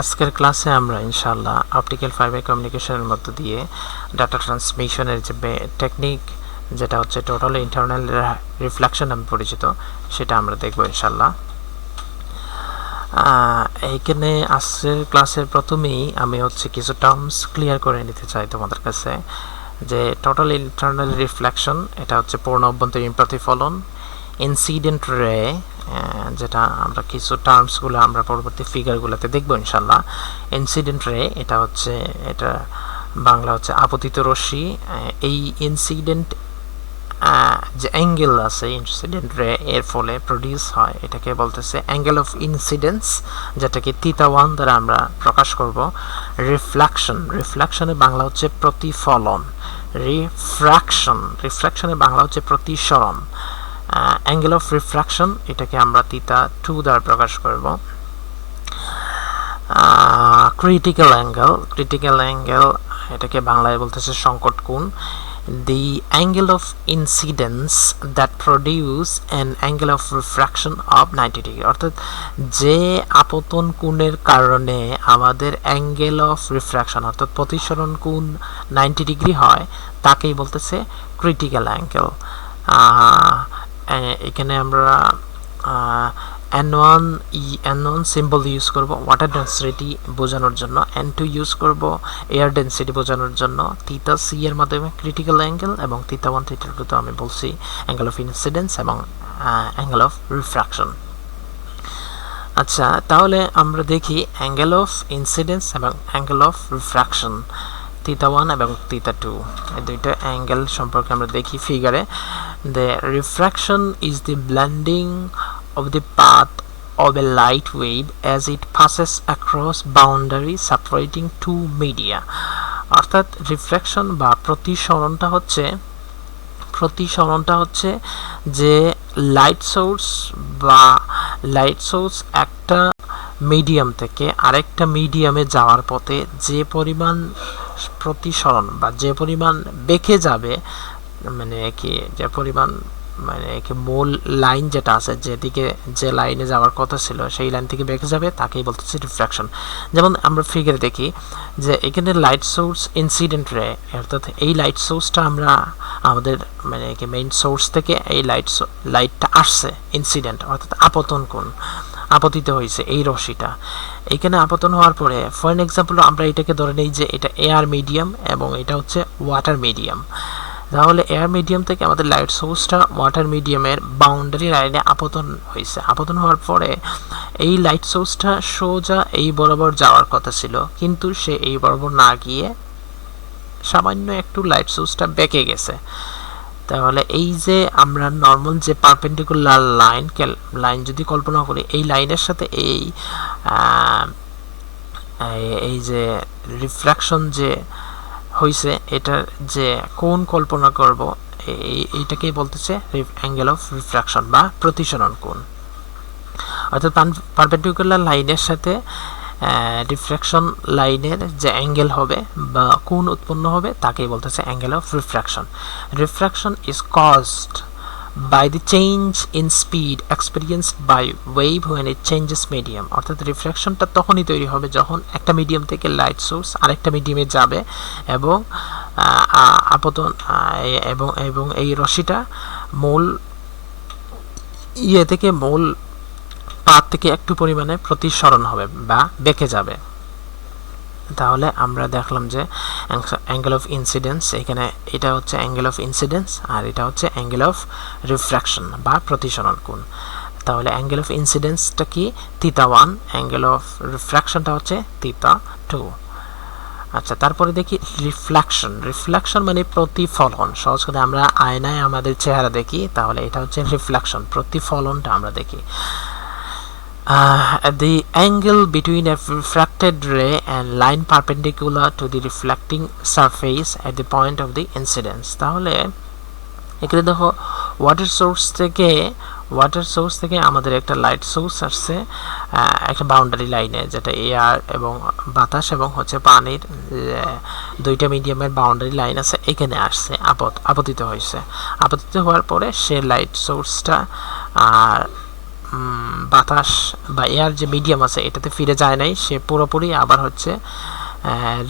আজকের ক্লাসে আমরা ইনশাআল্লাহ অপটিক্যাল ফাইবার কমিউনিকেশনের মধ্য দিয়ে ডাটা ট্রান্সমিশনের যে টেকনিক, যেটা হচ্ছে টোটাল ইন্টারনাল রিফ্লেকশন নামে পরিচিত, সেটা আমরা দেখব ইনশাআল্লাহ। এইখানে আজকের ক্লাসের প্রথমেই আমি কিছু টার্মস ক্লিয়ার করে নিতে চাই তোমাদের কাছে। যে টোটাল ইন্টারনাল রিফ্লেকশন, এটা হচ্ছে পূর্ণ অভ্যন্তরীণ প্রতিফলন। ইনসিডেন্ট রে, যেটা আমরা কিছু টার্মসগুলো আমরা পরবর্তী ফিগারগুলোতে দেখব ইনশাল্লাহ। ইনসিডেন্ট রে, এটা বাংলা হচ্ছে আপতিত রশ্মি। এই ইনসিডেন্ট যে অ্যাঙ্গেল আছে ইনসিডেন্ট রে এর ফলে প্রডিউস হয়, এটাকে বলতেছে অ্যাঙ্গেল অফ ইনসিডেন্স, যেটাকে θ1 দ্বারা আমরা প্রকাশ করব। রিফ্লেকশনের বাংলা হচ্ছে প্রতিফলন। রিফ্র্যাকশনের বাংলা হচ্ছে প্রতিসরণ। অ্যাঙ্গেল অফ রিফ্র্যাকশন, এটাকে আমরা θ2 দ্বারা প্রকাশ করব। ক্রিটিক্যাল অ্যাঙ্গেল, এটাকে বাংলায় বলতেছে সংকট কোণ। The angle of incidence that produce an angle of refraction of 90 degree, অর্থাৎ যে আপতন কোণের কারণে আমাদের অ্যাঙ্গেল অফ রিফ্র্যাকশন অর্থাৎ প্রতিসরণ কোণ 90 ডিগ্রি হয়, তাকেই বলতেছে ক্রিটিক্যাল অ্যাঙ্গেল। এখানে আমরা N1 সিম্বল ইউজ করব ওয়াটার ডেন্সিটি বোঝানোর জন্য, N2 ইউজ করব এয়ার ডেন্সিটি বোঝানোর জন্য। θc এর মাধ্যমে ক্রিটিক্যাল অ্যাঙ্গেল, এবং θ1 θ2 তো আমি বলছি অ্যাঙ্গেল অফ ইনসিডেন্স এবং অ্যাঙ্গেল অফ রিফ্র্যাকশন। আচ্ছা, তাহলে আমরা দেখি অ্যাঙ্গেল অফ ইনসিডেন্স এবং অ্যাঙ্গেল অফ রিফ্র্যাকশন, θ1 এবং θ2, এই দুইটা অ্যাঙ্গেল সম্পর্কে আমরা দেখি ফিগারে। The refraction is the blending of the path of a light wave as it passes across boundary separating two media, অর্থাৎ রিফ্র্যাকশন বা প্রতিসরণটা হচ্ছে যে লাইট সোর্স একটা মিডিয়াম থেকে আরেকটা মিডিয়ামে যাওয়ার পথে যে পরিমাণ প্রতিসরণ বা যে পরিমাণ বেঁকে যাবে, মূল লাইন যেটা আছে, যেদিকে যে লাইনে যাওয়ার কথা ছিল সেই লাইন থেকে বেঁকে যাবে, তাকেই বলতেছে রিফ্র্যাকশন। যেমন আমরা ফিগারে দেখি যে এখানে লাইট সোর্স ইনসিডেন্ট রে, অর্থাৎ এই লাইট সোর্সটা আমরা আমাদের মেইন সোর্স থেকে এই লাইটটা আসছে ইনসিডেন্ট, অর্থাৎ আপতিত হয়েছে এই রশ্মিটা। এখানে আপতন হওয়ার পরে ফর এক্সাম্পল আমরা এটাকে ধরে নিই যে এটা এয়ার মিডিয়াম এবং এটা হচ্ছে ওয়াটার মিডিয়াম। তাহলে এয়ার মিডিয়াম থেকে আমাদের লাইট সোর্সটা ওয়াটার মিডিয়ামের বাউন্ডারি লাইনে আপতন হওয়ার পরে এই লাইট সোর্সটা সোজা এই বরাবর যাওয়ার কথা ছিল, কিন্তু সে এই বরাবর না গিয়ে সামান্য একটু লাইট সোর্সটা বেঁকে গেছে। তাহলে এই যে আমরা নর্মাল যে পারপেন্ডিকুলার লাইন যদি কল্পনা করি, এই লাইনের সাথে এই যে রিফ্র্যাকশন যে হয়েছে, এটার যে কোণ কল্পনা করব, এইটাকেই বলতেছে অ্যাঙ্গেল অফ রিফ্র্যাকশন বা প্রতিসরণ কোণ। অর্থাৎ পারপেন্ডিকুলার লাইনের সাথে রিফ্র্যাকশন লাইনের যে অ্যাঙ্গেল হবে বা কোণ উৎপন্ন হবে, তাকেই বলতেছে angle of refraction. Refraction is caused by the change in speed experienced by wave when it changes medium, অর্থাৎ রিফ্র্যাকশনটা তখনই তৈরি হবে যখন একটা মিডিয়াম থেকে লাইট সোর্স আরেকটা মিডিয়ামে যাবে এবং আপতন এবং এই রশ্মিটা মূল পাথ থেকে একটু পরিমাণে প্রতিসরণ হবে বা বেঁকে যাবে। তাহলে আমরা দেখলাম যে অ্যাঙ্গেল অফ ইনসিডেন্স, এখানে এটা হচ্ছে অ্যাঙ্গেল অফ ইনসিডেন্স আর এটা হচ্ছে অ্যাঙ্গেল অফ রিফ্র্যাকশন বা প্রতিসরণ কোণ। তাহলে অ্যাঙ্গেল অফ ইনসিডেন্সটা কি θ1, অ্যাঙ্গেল অফ রিফ্র্যাকশনটা হচ্ছে θ2। আচ্ছা, তারপরে দেখি রিফ্লেকশন মানে প্রতিফলন। সহজ করে আমরা আয়নায় আমাদের চেহারা দেখি, তাহলে এটা হচ্ছে রিফ্লেকশন, প্রতিফলনটা আমরা দেখি। The angle between a refracted ray and line perpendicular to the reflecting surface at the point of the incidence. তাহলে এখানে দেখো ওয়াটার সোর্স থেকে আমাদের একটা লাইট সোর্স আসছে একটা বাউন্ডারি লাইনে, যেটা এয়ার এবং বাতাস এবং হচ্ছে পানির দুইটা মিডিয়ামের বাউন্ডারি লাইন আছে, এখানে আসছে আপতিত হওয়ার পরে সে লাইট সোর্সটা বাতাস বা এয়ার যে মিডিয়াম আছে এটাতে ফিরে যায় নাই, সে পুরোপুরি আবার হচ্ছে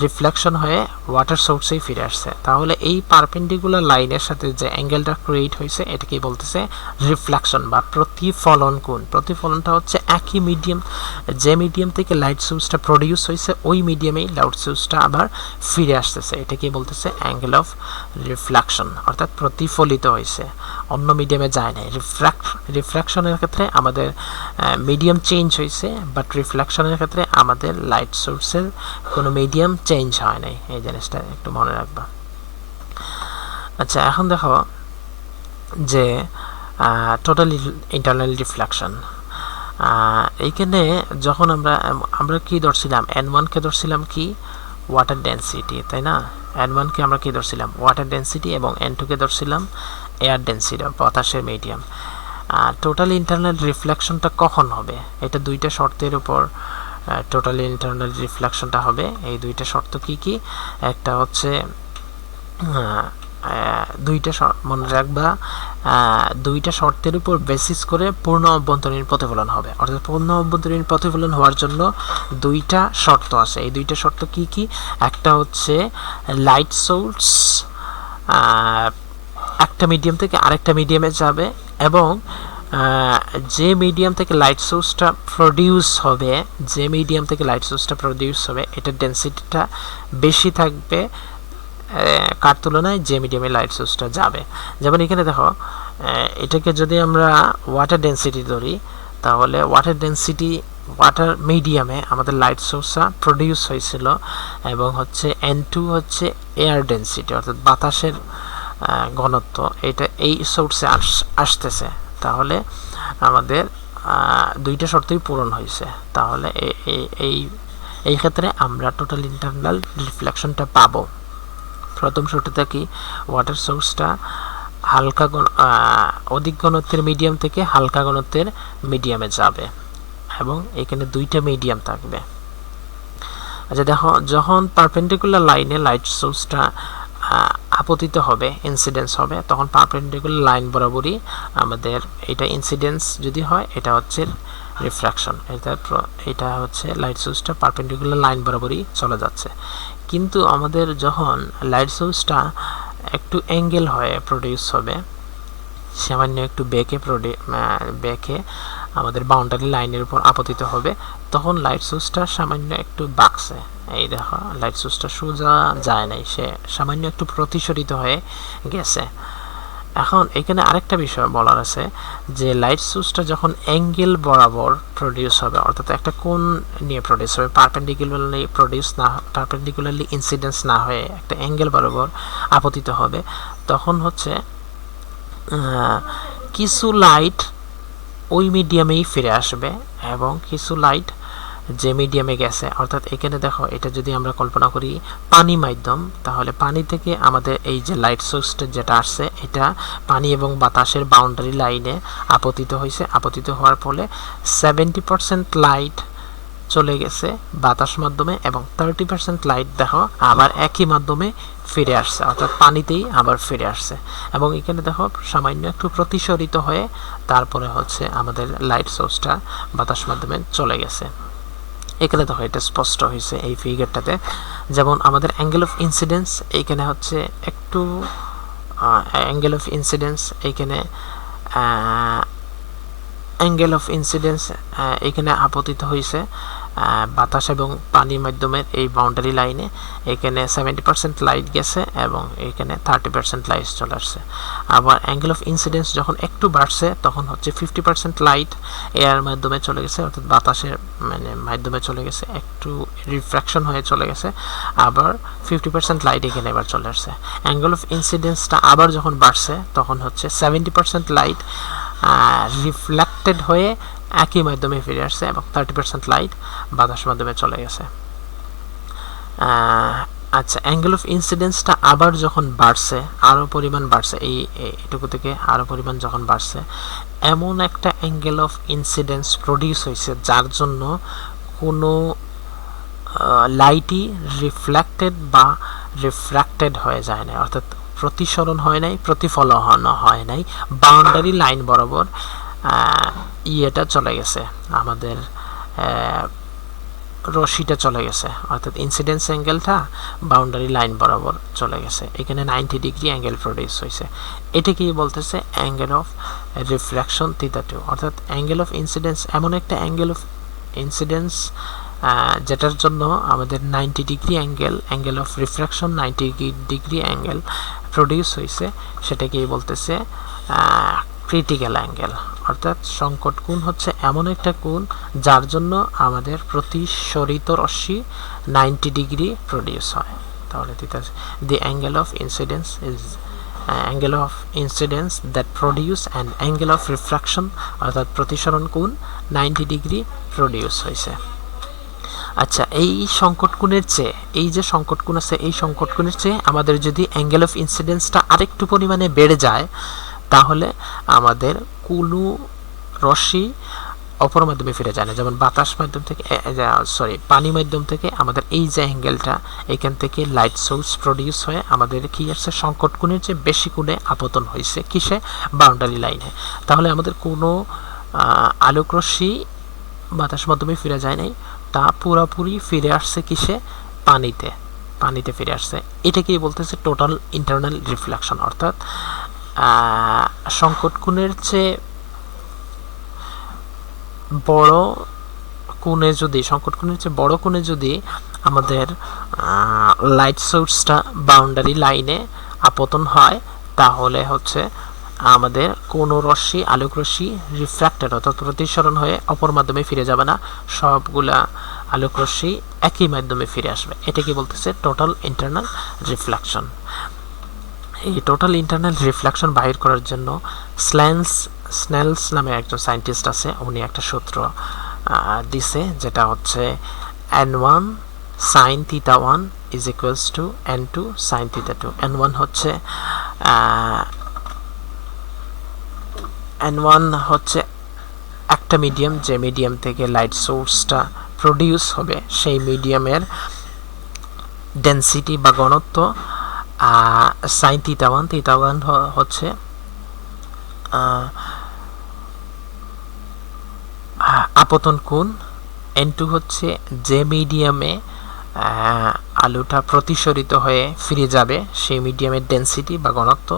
রিফ্লেকশন হয়ে ওয়াটার সোর্সেই ফিরে আসছে। তাহলে এই পারপেন্ডিকুলার লাইনের সাথে যে অ্যাঙ্গেলটা ক্রিয়েট হয়েছে এটাকেই বলতেছে রিফ্লেকশন বা প্রতিফলন কোণ। প্রতিফলনটা হচ্ছে একই মিডিয়াম, যে মিডিয়াম থেকে লাইট সোর্সটা প্রডিউস হয়েছে ওই মিডিয়ামেই লাইট সোর্সটা আবার ফিরে আসতেছে, এটাকেই বলতেছে অ্যাঙ্গেল অফ রিফ্লেকশন, অর্থাৎ প্রতিফলিত হয়েছে, অন্য মিডিয়ামে যায় নাই। রিফ্লেকশনের ক্ষেত্রে আমাদের মিডিয়াম চেঞ্জ হয়েছে, বাট রিফ্লেকশনের ক্ষেত্রে আমাদের লাইট সোর্সের কোনো মিডিয়াম চেঞ্জ হয় নাই, এই জিনিসটা একটু মনে রাখবা। আচ্ছা, এখন দেখো যে টোটাল ইন্টারনাল রিফ্লেকশন, এইখানে যখন আমরা কি ধরছিলাম, n1কে ধরছিলাম কি ওয়াটার ডেন্সিটি, তাই না? n1কে আমরা কি ধরছিলাম ওয়াটার ডেন্সিটি এবং n2কে ধরছিলাম এয়ার ডেন্সিটি, বাতাসের মিডিয়াম। টোটাল ইন্টারনাল রিফ্লেকশনটা কখন হবে? এটা দুইটা শর্তের উপর টোটাল ইন্টারনাল রিফ্লেকশনটা হবে। এই দুইটা শর্ত কি কি? একটা হচ্ছে দুইটা মনে রাখবা, দুইটা শর্তের উপর বেসিস করে পূর্ণ অভ্যন্তরীণ প্রতিফলন হবে। অর্থাৎ পূর্ণ অভ্যন্তরীণ প্রতিফলন হওয়ার জন্য দুইটা শর্ত আছে। এই দুইটা শর্ত কি কি? একটা হচ্ছে লাইট সোর্স একটা মিডিয়াম থেকে আরেকটা মিডিয়ামে যাবে এবং যে মিডিয়াম থেকে লাইট সোর্সটা প্রডিউস হবে, এটার ডেন্সিটিটা বেশি থাকবে কার তুলনায় যে মিডিয়ামে লাইট সোর্সটা যাবে। যেমন এখানে দেখো, এটাকে যদি আমরা ওয়াটার ডেন্সিটি ধরি, তাহলে ওয়াটার মিডিয়ামে আমাদের লাইট সোর্সটা প্রডিউস হয়েছিল এবং হচ্ছে n2 হচ্ছে এয়ার ডেন্সিটি, অর্থাৎ বাতাসের ঘনত্ব, এটা এই সোর্সে আসতেছে। তাহলে আমাদের দুইটা শর্তই পূরণ হয়েছে। তাহলে এই ক্ষেত্রে আমরা টোটাল ইন্টারনাল রিফ্লেকশনটা পাবো। প্রথম শর্তটা কি? ওয়াটার সোর্সটা অধিক ঘনত্বের মিডিয়াম থেকে হালকা ঘনত্বের মিডিয়ামে যাবে এবং এখানে দুইটা মিডিয়াম থাকবে। আচ্ছা দেখো, যখন পারপেন্ডিকুলার লাইনে লাইট সোর্সটা আপতিত হবে, ইনসিডেন্স হবে, তখন পারপেন্ডিকুলার লাইন বরাবরই আমাদের এটা ইনসিডেন্স যদি হয় এটা হচ্ছে রিফ্র্যাকশন, এটা হচ্ছে লাইট সোর্সটা পারপেন্ডিকুলার লাইন বরাবরই চলে যাচ্ছে। কিন্তু আমাদের যখন লাইট সোর্সটা একটু অ্যাঙ্গেল হয়ে প্রডিউস হবে, সামান্য একটু বেঁকে আমাদের বাউন্ডারি লাইনের উপর আপতিত হবে, তখন লাইট সোর্সটা সামান্য একটু বাঁকছে। এই দেখো, লাইট সোর্সটা সোজা যায় নাই, সে সামান্য একটু প্রতিসরিত হয়ে গেছে। এখন এখানে আরেকটা বিষয় বলার আছে যে লাইট সোর্সটা যখন অ্যাঙ্গেল বরাবর প্রডিউস হবে, অর্থাৎ একটা কোণ নিয়ে প্রডিউস হবে, পারপেন্ডিকুলারলি ইনসিডেন্স না হয়ে একটা অ্যাঙ্গেল বরাবর আপতিত হবে, তখন হচ্ছে কিছু লাইট ওই মিডিয়ামেই ফিরে আসবে এবং কিছু লাইট যে মিডিয়ামে গেছে, অর্থাৎ এখানে দেখো, এটা যদি আমরা কল্পনা করি পানি মাধ্যম, তাহলে পানি থেকে আমাদের এই যে লাইট সোর্সটা যেটা আসছে, এটা পানি এবং বাতাসের বাউন্ডারি লাইনে আপতিত হয়েছে। আপতিত হওয়ার ফলে 70% লাইট চলে গেছে বাতাস মাধ্যমে এবং 30% লাইট দেখো আবার একই মাধ্যমে ফিরে আসছে, অর্থাৎ পানিতেই আবার ফিরে আসছে। এবং এখানে দেখো সামান্য একটু প্রতিসরিত হয়ে তারপরে হচ্ছে আমাদের লাইট সোর্সটা বাতাস মাধ্যমে চলে গেছে। এখানে দেখো এটা স্পষ্ট হয়েছে এই ফিগারটাতে। যেমন আমাদের অ্যাঙ্গেল অফ ইনসিডেন্স এইখানে হচ্ছে একটু এখানে আপতিত হয়েছে বাতাস এবং পানির মাধ্যমের এই বাউন্ডারি লাইনে। এখানে 70% লাইট গেছে এবং এখানে 30% লাইট চলে আসছে। আবার অ্যাঙ্গেল অফ ইনসিডেন্স যখন একটু বাড়ছে, তখন হচ্ছে 50% লাইট এয়ার মাধ্যমে চলে গেছে, অর্থাৎ বাতাসের মাধ্যমে চলে গেছে, একটু রিফ্র্যাকশন হয়ে চলে গেছে। আবার 50% লাইট এখানে এবার চলে আসছে। অ্যাঙ্গেল অফ ইনসিডেন্সটা আবার যখন বাড়ছে, তখন হচ্ছে 70% লাইট রিফ্লেক্টেড হয়ে একই মাধ্যমে ফিরে আসছে এবং 30% লাইট বাতাস মাধ্যমে চলে গেছে। আচ্ছা, অ্যাঙ্গেল অফ ইনসিডেন্সটা আবার যখন বাড়ছে, আরও পরিমাণ বাড়ছে, এইটুকু থেকে আরও পরিমাণ যখন বাড়ছে, এমন একটা অ্যাঙ্গেল অফ ইনসিডেন্স প্রডিউস হয়েছে যার জন্য কোনো লাইটই রিফ্লেক্টেড বা রিফ্র্যাক্টেড হয়ে যায় না, অর্থাৎ প্রতিসরণ হয় নাই, প্রতিফলন হয় নাই, বাউন্ডারি লাইন বরাবর ইয়েটা চলে গেছে, আমাদের রশিটা চলে গেছে, অর্থাৎ ইনসিডেন্স অ্যাঙ্গেলটা বাউন্ডারি লাইন বরাবর চলে গেছে, এখানে 90 ডিগ্রি অ্যাঙ্গেল প্রডিউস হয়েছে। এটাকেই বলতেছে অ্যাঙ্গেল অফ রিফ্লেকশন থিটা 2, অর্থাৎ অ্যাঙ্গেল অফ ইনসিডেন্স এমন একটা অ্যাঙ্গেল অফ ইনসিডেন্স যেটার জন্য আমাদের 90 degree angle of refraction 90 degree angle produce হয়েছে, সেটাকেই বলতেছে ক্রিটিক্যাল অ্যাঙ্গেল। অর্থাৎ সংকট কোণ হচ্ছে এমন একটা কোণ যার জন্য আমাদের প্রতিসরিত রশ্মি 90 ডিগ্রি প্রডিউস হয়। তাহলে the angle of incidence is angle of incidence that produce and angle of refraction, অর্থাৎ প্রতিসরণ কোণ 90 ডিগ্রি প্রডিউস হয়েছে। আচ্ছা, এই সংকট কোণের চেয়ে, এই যে সংকট কোণ আছে, এই সংকট কোণের চেয়ে আমাদের যদি অ্যাঙ্গেল অফ ইনসিডেন্সটা আরেকটু পরিমাণে বেড়ে যায়, তাহলে আমাদের কোনো রশ্মি অপর মাধ্যমে ফিরে যায় না। যেমন বাতাস মাধ্যম থেকে, পানি মাধ্যম থেকে আমাদের এই যে অ্যাঙ্গেলটা, এখান থেকে লাইট সোর্স প্রডিউস হয়ে আমাদের কি আসছে, সংকট কোণের চেয়ে বেশি কোণে আপতন হয়েছে, কিসে, বাউন্ডারি লাইনে। তাহলে আমাদের কোনো আলোক রশ্মি বাতাস মাধ্যমে ফিরে যায় নাই, তা পুরোপুরি ফিরে আসছে কিসে, পানিতে ফিরে আসছে। এটাকেই বলতেছে টোটাল ইন্টারনাল রিফ্লেকশন। অর্থাৎ সংকট কোণের চেয়ে বড় কোণে যদি, সংকট কোণের চেয়ে বড় কোণে যদি আমাদের লাইট সোর্সটা বাউন্ডারি লাইনে আপতন হয়, তাহলে হচ্ছে আমাদের কোনো রশ্মি, আলোক রশ্মি রিফ্র্যাক্টেড অর্থাৎ প্রতিসরণ হয়ে অপর মাধ্যমে ফিরে যাবে না, সবগুলা আলোক রশ্মি একই মাধ্যমে ফিরে আসবে। এটাকে বলতেছে টোটাল ইন্টারনাল রিফ্লেকশন। এই টোটাল ইন্টারনাল রিফ্লেকশন বাহির করার জন্য স্নেলস নামে একজন সায়েন্টিস্ট আছে, উনি একটা সূত্র দিছে, যেটা হচ্ছে n1 sin θ1 is equals to n2 sin θ2। n1 হচ্ছে একটা মিডিয়াম, যে মিডিয়াম থেকে লাইট সোর্সটা প্রডিউস হবে, সেই মিডিয়ামের ডেনসিটি বা ঘনত্ব, sin θ1 হচ্ছে আপতন কোণ, n2 হচ্ছে যে মিডিয়ামে আলোটা প্রতিসরিত হয়ে ফিরে যাবে সেই মিডিয়ামের ডেনসিটি বা ঘনত্ব,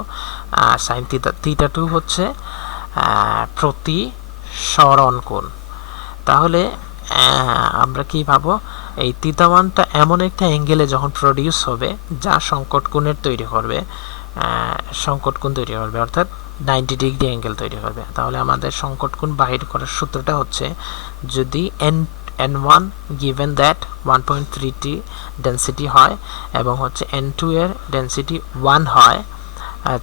sin θ2 হচ্ছে প্রতিসরণ কোণ। তাহলে আমরা কি ভাবো, এই θ1টা এমন একটা অ্যাঙ্গেলে যখন প্রডিউস হবে যা সংকট কোণের তৈরি করবে, অর্থাৎ 90 ডিগ্রি অ্যাঙ্গেল তৈরি করবে। তাহলে আমাদের সংকট কোণ বাহির করার সূত্রটা হচ্ছে, যদি n1 given that 1.3t density হয় এবং হচ্ছে n2 এর ডেনসিটি 1 হয়,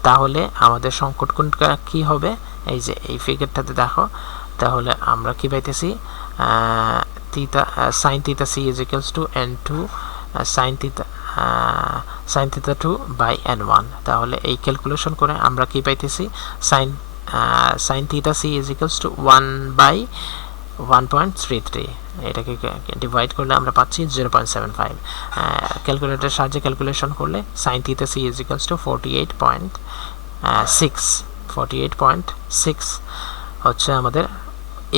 তাহলে আমাদের সংকট কোণটা কি হবে, এই যে এই ফিগারটাতে দেখো, তাহলে আমরা কি পাইতেছি, sin θc is equals to n2 sin θ2 by n1। তাহলে এই ক্যালকুলেশন করে আমরা কি পাইতেছি, sin θc is equals to 1 by 1.33, এটাকে ডিভাইড করলে আমরা পাচ্ছি 0.75। ক্যালকুলেটরের সাহায্যে ক্যালকুলেশন করলে sin θc is equals to 48.6 হচ্ছে আমাদের।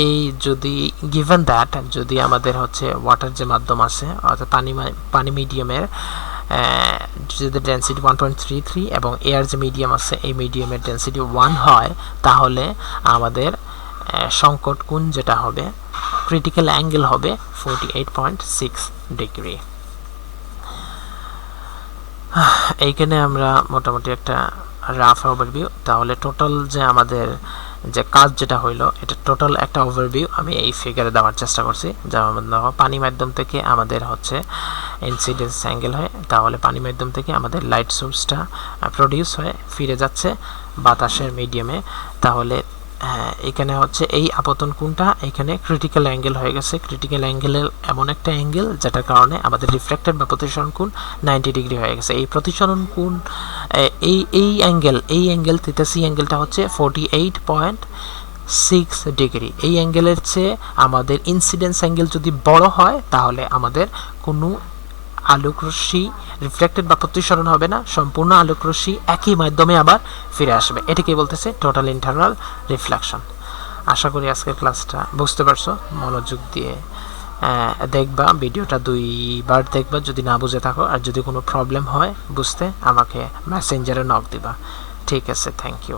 এই যদি গিভেন দ্যাট, যদি আমাদের হচ্ছে ওয়াটার যে মাধ্যম আছে, অর্থাৎ পানি মিডিয়ামের যদি ডেনসিটি 1.33 এবং এয়ার যে মিডিয়াম আছে, এই মিডিয়ামের ডেনসিটি 1 হয়, তাহলে আমাদের সংকট কোণ যেটা হবে, ক্রিটিক্যাল অ্যাঙ্গেল হবে 48.6 ডিগ্রি। এইখানে আমরা মোটামুটি একটা রাফ ওভারভিউ। তাহলে টোটাল যে আমাদের যে কাজ যেটা হইলো, এটা টোটাল একটা ওভারভিউ আমি এই ফিগারে দেওয়ার চেষ্টা করছি। যেমন পানি মাধ্যম থেকে আমাদের হচ্ছে ইনসিডেন্স অ্যাঙ্গেল হয়, তাহলে পানি মাধ্যম থেকে আমাদের লাইট সোর্সটা প্রডিউস হয়ে ফিরে যাচ্ছে বাতাসের মিডিয়ামে। তাহলে এখানে হচ্ছে এই আপতন কোণটা এখানে ক্রিটিক্যাল অ্যাঙ্গেল হয়ে গেছে। ক্রিটিক্যাল অ্যাঙ্গেলের এমন একটা অ্যাঙ্গেল যেটার কারণে আমাদের রিফ্লেক্টেড বা প্রতিসরণ কোণ 90 ডিগ্রি হয়ে গেছে। এই প্রতিসরণ কোণ, এই অ্যাঙ্গেল θc অ্যাঙ্গেলটা হচ্ছে 48.6 ডিগ্রি। এই অ্যাঙ্গেলের চেয়ে আমাদের ইনসিডেন্স অ্যাঙ্গেল যদি বড় হয়, তাহলে আমাদের কোনো আলোক রশ্মি রিফ্লেক্টেড বা প্রতিসরণ হবে না, সম্পূর্ণ আলোক রশ্মি একই মাধ্যমে আবার ফিরে আসবে। এটাকে বলতেছে টোটাল ইন্টারনাল রিফ্লেকশন। আশা করি আজকের ক্লাসটা বুঝতে পারছো। মনোযোগ দিয়ে দেখবা, ভিডিওটা 2বার দেখবা যদি না বুঝে থাকো, আর যদি কোনো প্রবলেম হয় বুঝতে আমাকে মেসেঞ্জারে নক দিবা। ঠিক আছে, থ্যাংক ইউ।